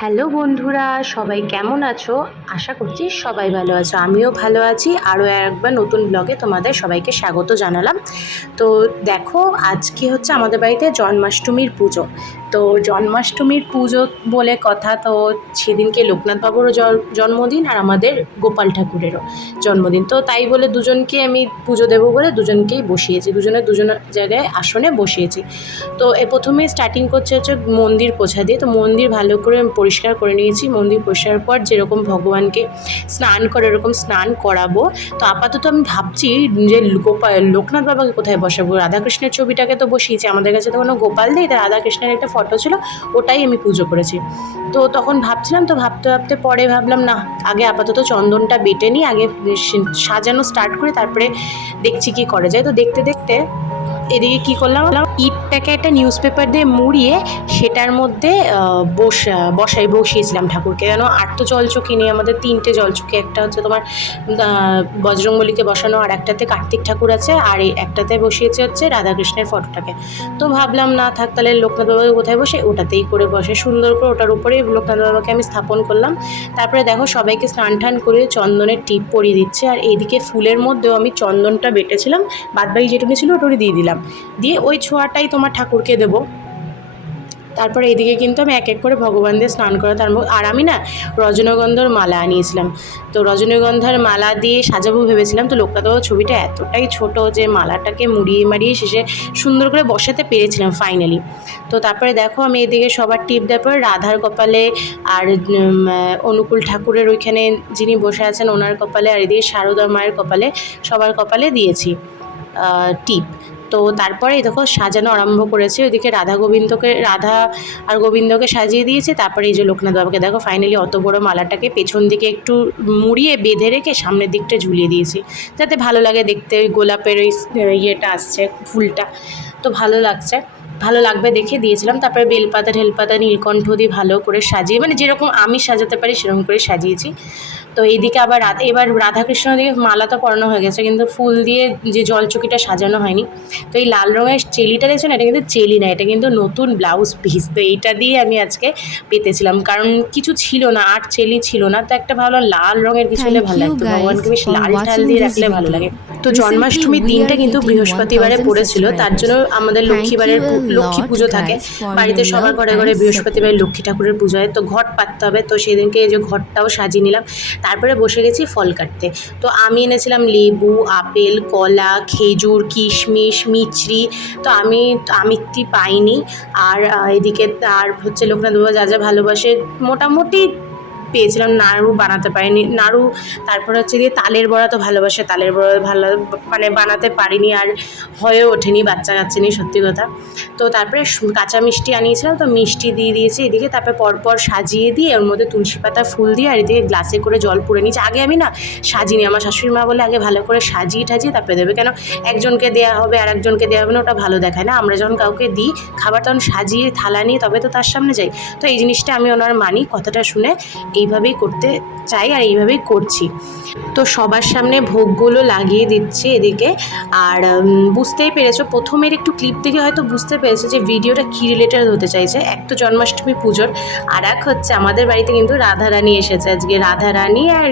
Hello বন্ধুরা, সবাই কেমন আছো? আশা করছি সবাই ভালো আছো। আমিও ভালো আছি। আরও একবার নতুন ব্লগে তোমাদের সবাইকে স্বাগত জানালাম। তো দেখো, আজকে হচ্ছে আমাদের বাড়িতে জন্মাষ্টমীর পুজো। তো জন্মাষ্টমীর পুজো বলে কথা, তো সেদিনকে লোকনাথ বাবুরও জন্মদিন আর আমাদের গোপাল ঠাকুরেরও জন্মদিন। তো তাই বলে দুজনকে আমি পুজো দেবো বলে দুজনকেই বসিয়েছি, দুজন জায়গায় আসনে বসিয়েছি। তো প্রথমে স্টার্টিং করছে হচ্ছে মন্দির পোছা দিয়ে। তো মন্দির ভালো করে পরিষ্কার করে নিয়েছি। মন্দির পরিষ্কার পর যেরকম ভগবানকে স্নান করে এরকম স্নান করাবো। তো আপাতত আমি ভাবছি যে লোকনাথ বাবাকে কোথায় বসাবো। রাধাকৃষ্ণের ছবিটাকে তো বসিয়েছি, আমাদের কাছে তো কোনো গোপাল নেই, তাই রাধাকৃষ্ণের একটা ফটো ছিল, ওটাই আমি পুজো করেছি। তো তখন ভাবছিলাম, তো ভাবতে ভাবতে পরে ভাবলাম না, আগে আপাতত চন্দনটা বেটে নিই, আগে সাজানো স্টার্ট করে তারপরে দেখছি কি করা যায়। তো দেখতে দেখতে এদিকে কি করলাম, ইটটাকে একটা নিউজ পেপার দিয়ে মুড়িয়ে সেটার মধ্যে বসিয়েছিলাম ঠাকুরকে। কেন আটটো জলচৌকি নেই আমাদের, তিনটে জলচৌকি, একটা হচ্ছে তোমার বজরংবলীকে বসানো, আর একটাতে কার্তিক ঠাকুর আছে, আর এই একটাতে বসিয়েছে হচ্ছে রাধাকৃষ্ণের ফটোটাকে। তো ভাবলাম না থাক, তাহলে লোকনাথ বাবাকে কোথায় বসে, ওটাতেই করে বসে সুন্দর করে, ওটার উপরেই লোকনাথ বাবাকে আমি স্থাপন করলাম। তারপরে দেখো সবাইকে স্নান টান করে চন্দনের টিপ পরিয়ে দিচ্ছে, আর এইদিকে ফুলের মধ্যেও আমি চন্দনটা বেটেছিলাম, বাদবাকি যেটুকু ছিল ওটুকু দিয়ে দিলাম, দিয়ে ওই ছোঁয়াটাই তোমার ঠাকুরকে দেবো। তারপরে এদিকে কিন্তু আমি এক এক করে ভগবানদের স্নান করা, আর আমি না রজনীগন্ধার মালা আনিয়েছিলাম। তো রজনীগন্ধার মালা দিয়ে সাজাবো ভেবেছিলাম। তো লোকনাথ বাবার ছবিটা এতটাই ছোট যে মালাটাকে মুড়িয়ে মাড়িয়ে শেষে সুন্দর করে বসাতে পেরেছিলাম ফাইনালি। তো তারপরে দেখো আমি এদিকে সবার টিপ দেওয়ার পর রাধার কপালে আর অনুকূল ঠাকুরের ওইখানে যিনি বসে আছেন ওনার কপালে, আর এদিকে শারদা মায়ের কপালে, সবার কপালে দিয়েছি টিপ। তো তারপরে দেখো সাজানো আরম্ভ করেছে। ওইদিকে রাধা আর গোবিন্দকে সাজিয়ে দিয়েছে। তারপরে এই যে লোকনাথ বাবাকে দেখো ফাইনালি অত বড় মালাটাকে পেছন দিকে একটু মুড়িয়ে বেঁধে রেখে সামনের দিকটা ঝুলিয়ে দিয়েছি, যাতে ভালো লাগে দেখতে। ওই গোলাপের ওই ইয়েটা আসছে, ফুলটা তো ভালো লাগবে দেখে দিয়েছিলাম। তারপরে বেলপাতা ঢেলপাতা নীলকণ্ঠ দিয়ে ভালো করে সাজিয়ে, মানে যেরকম আমি সাজাতে পারি সেরকম করে সাজিয়েছি। তো এইদিকে আবার এবার রাধাকৃষ্ণ দিয়ে মালা তো পরানো হয়ে গেছে, কিন্তু ফুল দিয়ে যে জলচৌকিটা সাজানো হয়নি। তো এই লাল রঙের চেলিটা দেখছেন, এটা কিন্তু চেলি না, এটা কিন্তু নতুন ব্লাউজ পিস। তো এইটা দিয়ে আমি আজকে পেতেছিলাম, কারণ কিছু ছিল না, আর চেলি ছিল না। তো একটা ভালো লাল রঙের কিছু হলে ভালো লাগতো, ভগবানকে বেশ লাল ঠাল দিয়ে রাখলে ভালো লাগে। তো জন্মাষ্টমীর দিনটা কিন্তু বৃহস্পতিবারে পড়েছিল, তার জন্য আমাদের লক্ষ্মী পুজো থাকে বাড়িতে, সবার ঘরে ঘরে বৃহস্পতিবার লক্ষ্মী ঠাকুরের পুজো হয়। তো ঘট পাততে হবে, তো সেদিনকে এই যে ঘরটাও সাজিয়ে নিলাম। তারপরে বসে গেছি ফল কাটতে। তো আমি এনেছিলাম লেবু, আপেল, কলা, খেজুর, কিশমিশ, মিছরি। তো আমি আমিত্তি পাইনি। আর এদিকে আর হচ্ছে লোকনাথ বাবা যা যা ভালোবাসে মোটামুটি পেয়েছিলাম। নাড়ু বানাতে পারিনি, নাড়ু। তারপরে হচ্ছে গিয়ে তালের বড়া তো ভালোবাসে, তালের বড়া মানে বানাতে পারিনি, আর হয়ে ওঠেনি, বাচ্চা কাচ্চা নিয়ে সত্যি কথা। তো তারপরে কাঁচা মিষ্টি আনিয়েছিলাম, তো মিষ্টি দিয়ে দিয়েছি এদিকে। তারপরে পরপর সাজিয়ে দিয়ে ওর মধ্যে তুলসী পাতা ফুল দিয়ে, আর এদিকে গ্লাসে করে জল পুড়ে নিয়েছি। আগে আমি না সাজিনি, আমার শাশুড়ি মা বলে আগে ভালো করে সাজিয়ে টাজিয়ে তারপরে দেবে, কেন একজনকে দেওয়া হবে আর একজনকে দেওয়া হবে না, ওটা ভালো দেখায় না। আমরা যখন কাউকে দিই খাবার তখন সাজিয়ে থালা নিয়ে তবে তো তার সামনে যাই। তো এই জিনিসটা আমি ওনার মানি, কথাটা শুনে এইভাবেই করতে চাই আর এইভাবেই করছি। তো সবার সামনে ভোগগুলো লাগিয়ে দিচ্ছি এদিকে। আর বুঝতেই পেরেছো, প্রথমের একটু ক্লিপ থেকে হয়তো বুঝতে পেরেছো যে ভিডিওটা কী রিলেটেড হতে চাইছে। এক তো জন্মাষ্টমী পুজোর, আর এক হচ্ছে আমাদের বাড়িতে কিন্তু রাধারানী এসেছে আজকে, রাধারানী আর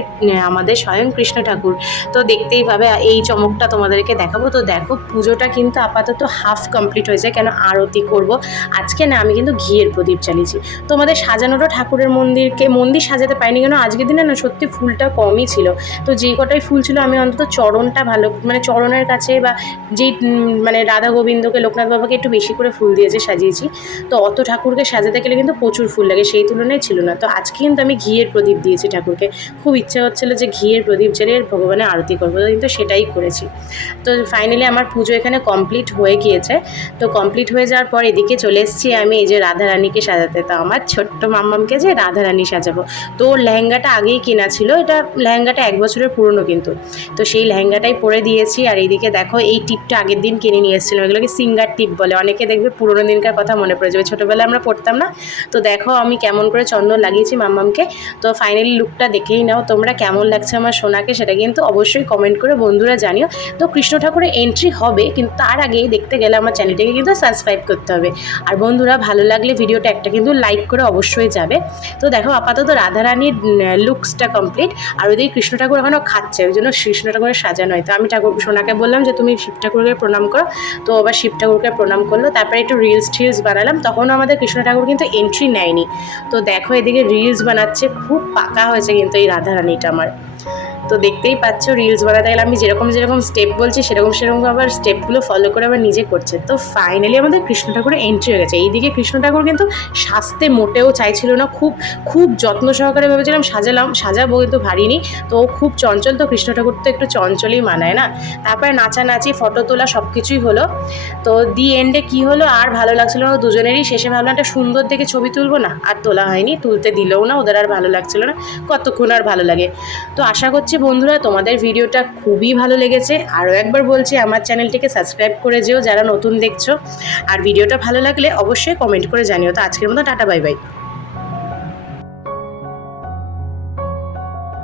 আমাদের স্বয়ং কৃষ্ণ ঠাকুর। তো দেখতেই পাবে, এই চমকটা তোমাদেরকে দেখাবো। তো দেখো পুজোটা কিন্তু আপাতত হাফ কমপ্লিট হয়েছে, কেন আরতি করব আজকে না, আমি কিন্তু ঘিয়ের প্রদীপ চালিয়েছি। তোমাদের সাজানোটা ঠাকুরের মন্দির সাজাতে পারিনি, কেন আজকের দিনে না সত্যি ফুলটা কমই ছিল। তো যেই কটাই ফুল ছিল আমি অন্তত চরণটা ভালো, মানে চরণের কাছে বা যেই মানে রাধা গোবিন্দকে লোকনাথ বাবাকে একটু বেশি করে ফুল দিয়েছে সাজিয়েছি। তো অত ঠাকুরকে সাজাতে গেলে কিন্তু প্রচুর ফুল লাগে, সেই তুলনায় ছিল না। তো আজকে কিন্তু আমি ঘিয়ের প্রদীপ দিয়েছি ঠাকুরকে, খুব ইচ্ছা হচ্ছিলো যে ঘিয়ের প্রদীপ জ্বালিয়ে ভগবানের আরতি করবো, কিন্তু সেটাই করেছি। তো ফাইনালি আমার পুজো এখানে কমপ্লিট হয়ে গিয়েছে। তো কমপ্লিট হয়ে যাওয়ার পর এদিকে চলে এসেছি আমি এই যে রাধারানীকে সাজাতে। তো আমার ছোট্ট মাম্মামকে যে রাধারানী সাজাবো, তো ওর লেহেঙ্গাটা আগেই কেনা ছিল, এটা লেহেঙ্গাটা 1 বছরের পুরনো কিন্তু। তো সেই লেহেঙ্গাটাই পরে দিয়েছি। আর এইদিকে দেখো এই টিপটা আগের দিন কিনে নিয়ে এসেছিলাম, এগুলোকে সিঙ্গার টিপ বলে, অনেকে দেখবে পুরোনো দিনকার কথা মনে পড়ে যাবে, ছোটোবেলায় আমরা পড়তাম না। তো দেখো আমি কেমন করে চন্দন লাগিয়েছি মাম্মামকে। তো ফাইনালি লুকটা দেখেই নাও তোমরা, কেমন লাগছে আমার সোনাকে সেটা কিন্তু অবশ্যই কমেন্ট করে বন্ধুরা জানিও। তো কৃষ্ণ ঠাকুরের এন্ট্রি হবে, কিন্তু তার আগেই দেখতে গেলে আমার চ্যানেলটাকে কিন্তু সাবস্ক্রাইব করতে হবে। আর বন্ধুরা ভালো লাগলে ভিডিওটা একটা কিন্তু লাইক করে অবশ্যই যাবে। তো দেখো আপাতত রাধারানীর লুকসটা কমপ্লিট, আর ওইদিকে কৃষ্ণ ঠাকুর এখনও খাচ্ছে, ওই জন্য কৃষ্ণ ঠাকুরের সাজানো হয়। তো আমি সোনাকে বললাম যে তুমি শিব ঠাকুরকে প্রণাম করো, তো আবার শিব ঠাকুরকে প্রণাম করলো। তারপরে একটু রিলস বানালাম, তখনও আমাদের কৃষ্ণ ঠাকুর কিন্তু এন্ট্রি নেয়নি। তো দেখো এদিকে রিলস বানাচ্ছে, খুব পাকা হয়েছে কিন্তু এই রাধারানীটা আমার। তো দেখতেই পাচ্ছ রিলস বানাতে গেলে আমি যেরকম স্টেপ বলছি সেরকম আবার স্টেপগুলো ফলো করে আবার নিজে করছে। তো ফাইনালি আমাদের কৃষ্ণ ঠাকুরের এন্ট্রি হয়ে গেছে। এইদিকে কৃষ্ণ ঠাকুর কিন্তু সাজতে মোটেও চাইছিল না, খুব যত্ন সহকারে ভেবেছিলাম সাজাবো, কিন্তু ভারিনি। তো ও খুব চঞ্চল, তো কৃষ্ণ ঠাকুর তো একটু চঞ্চলই মানায় না। তারপরে নাচানাচি ফটো তোলা সব কিছুই হলো। তো দি এন্ডে কী হলো আর ভালো লাগছিল না দুজনেরই। শেষে ভাবলাম একটা সুন্দর দেখে ছবি তুলবো না, আর তোলা হয়নি, তুলতে দিলেও না, ওদের আর ভালো লাগছিল না, কতক্ষণ আর ভালো লাগে। তো আশা করছি বন্ধুরা তোমাদের ভিডিওটা খুবই ভালো লেগেছে। আরও একবার বলছি আমার চ্যানেলটিকে সাবস্ক্রাইব করে যেও যারা নতুন দেখছো, আর ভিডিওটা ভালো লাগলে অবশ্যই কমেন্ট করে জানিও। তো আজকের মতো টাটা, বাই বাই।